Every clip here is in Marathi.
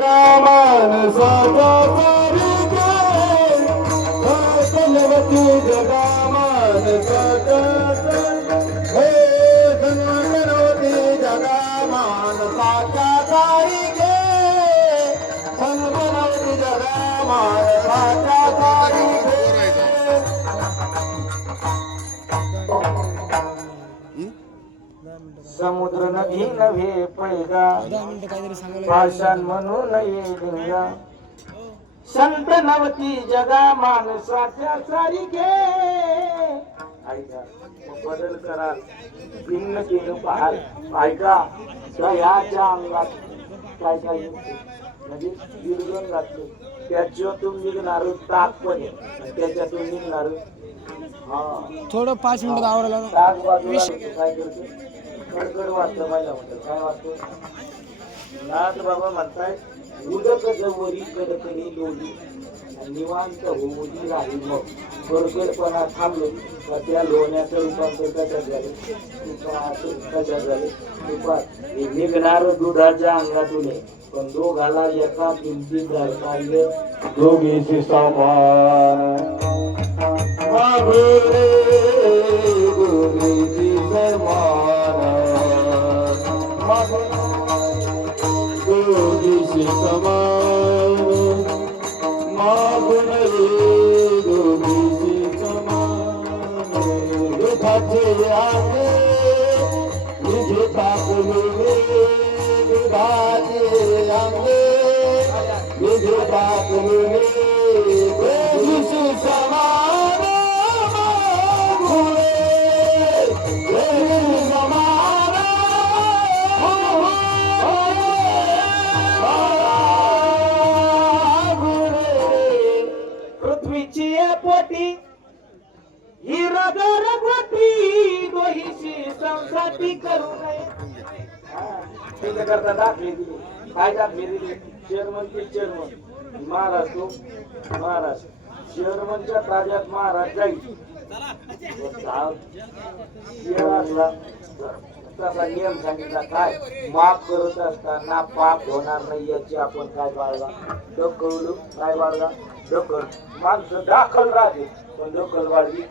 मानसाचा सारिके धन्वती जगा मानसाचा हे धन्वती जगा मानसाच्या सारिके धन्वती जगा मानसाच्या सारिके समुद्र नदी नव्हे पैदा पाषाण म्हणून येईला संत नवती जगा माणसाच्या सारिके ऐका बदल कराल भिन्न केलं पाहाल ऐका दयाच्या अंगात काय काय म्हणजे विरगण घातलं त्याच्यातून निघणार ताक पण त्याच्यातून निघणार थोडं 5 मिनिटात आवरायला ताक बाजूला काय करते कडकड वाटतं माझ्या म्हणतात काय वाटतं नाथ बाबा म्हणताय उदक जवरी कडकडी लोली निवांत होऊदी राहील मग कडकडपणा थांबलो का त्या लोण्याचं रूपांतर कशात झाले कशात झाले तुपात हे निघणार दुधाच्या अंगातून पण दोघाला एका किमतीत काढले दोघीशी समान दोघीशी समान दोघीशी समान मागून रे दोघीशी समान दुधाचे आगे तुझे टाकले दुधाचे आगे तुझे टाकले दोघीशी समान मागून रे समान पृथ्वीची पोटी ही रगर गोटी दोहीशी संसाती करू नये करता दाखले दिली काय दाखले दिली चेअरमन ते चेअरमन महाराज तो महाराज चेअरमनच्या ताब्यात महाराज जाईल तसा नियम सांगितला काय माफ करत असताना पाप होणार नाही याची आपण काय बाळगा ढकलू काय बाळगा ढकल माणसं दाखल राहते पण ढकल वाढली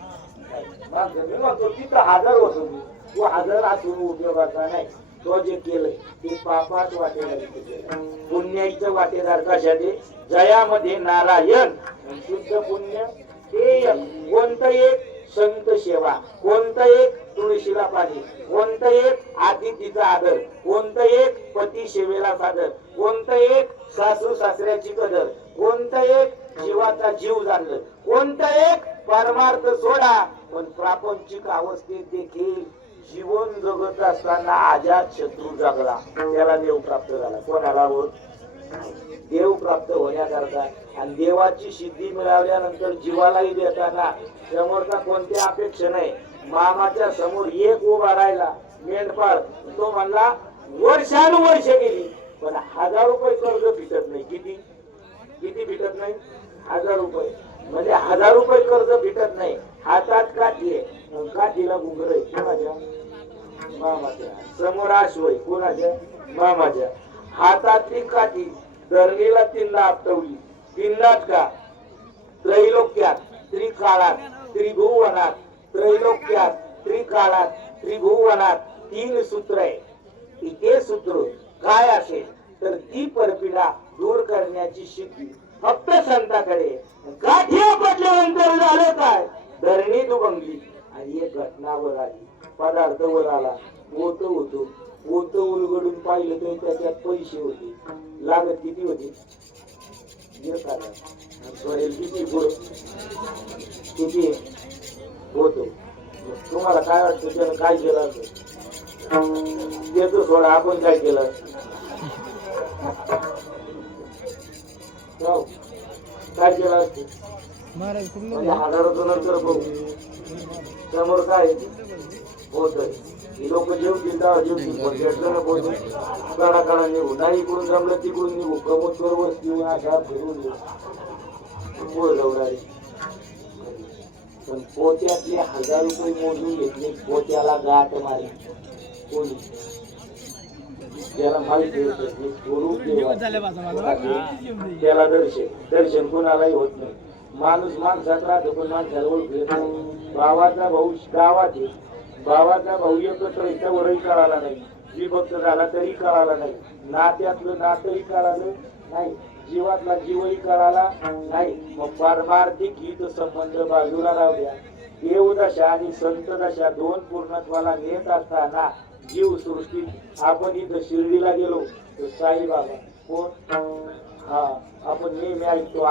माणसं मी म्हणतो तिथं हजर होतो मी तो हजर असून उपयोगाचा नाही तो जे केलंय ते पापाच वाटेदार पुण्याचं वाटेदार कशाचे जयामध्ये नारायण शुद्ध पुण्य ते कोणतं एक संत सेवा कोणतं एक तुळशीला पाणी कोणतं एक अतिथीचा आदर कोणतं एक पती सेवेला सादर कोणतं एक सासू सासऱ्याची कदर कोणतं एक जीवाचा जीव जाणलं कोणतं एक परमार्थ सोडा पण प्रापंचिक अवस्थेत देखील जीवन जगत असताना आजाद शत्रू जगला त्याला देव प्राप्त झाला कोणाला होत देव प्राप्त होण्याकरता आणि देवाची सिद्धी मिळवल्यानंतर जीवालाही देताना समोरचा कोणत्या अपेक्षा नाही मामाच्या समोर एक उभा राहिला मेंढपाळ तो म्हणला वर्षानुवर्ष गेली पण 1000 रुपये कर्ज फिटत नाही किती किती फिटत नाही 1000 रुपये म्हणजे 1000 रुपये कर्ज फिटत नाही हातात काठी आहे काठीला घुंगर आहे कोणाच्या मामाच्या समोर आशू आहे कोणाच्या मामाच्या हातातली काठी धरणीला 3 ला आपटवली 3 लाच का त्रैलोक्यात त्रिकाळात त्रिभुवनात त्रैलोक्यात त्रिकाळात त्रिभुवनात 3 सूत्र आहे ते सूत्र काय असेल तर ती परपीडा दूर करण्याची सिद्धी फक्त संताकडे काठी आपटल्यानंतर झालं काय धरणी दुभंगली आणि एक घटना वर आली पदार्थ वर आला पोत होतो पोत उलगडून पाहिलं तर त्याच्यात पैसे होते लागत किती होते किती पुढं किती होतो तुम्हाला काय वाटतं त्यानं काय केलं त्याच सोडा आपण काय केलं काय केलं असत म्हणजे हजाराचं नंतर बघू समोर काय होत ही लोक जेवतील जेवतील काढा काढा निघू नाही इकडून जमलं तिकडून निघू प्रमोद वस्ती अशा फिरून पुढे जाऊन पण पोत्यातले 1000 रुपये मोजून घेतले पोत्याला गाठ मारी कोणी ज्याला माहिती होतं हे स्वरूप देवाचं. त्याला दर्शन कोणालाही होत नाही. माणूस माणसात राहतो पण माणसाला ओळखू येत नाही. भावाचा भाऊ गावात आहे, भावाचा भाऊ एकत्र याच्यावरही कळाला नाही, विभक्त झाला तरी कळाला नाही, नात्यातलं नातही कळालं नाही, जीवातला जीवही कळाला नाही. मग पारमार्थिक हित संबंध बाजूला राहूया, देवदशा आणि संत दशा दोन पूर्णत्वाला नेत असताना जीव सृष्टीत आपण इथं शिर्डीला गेलो तर साईबाबा कोण, हा आपण नेहमी ऐकतो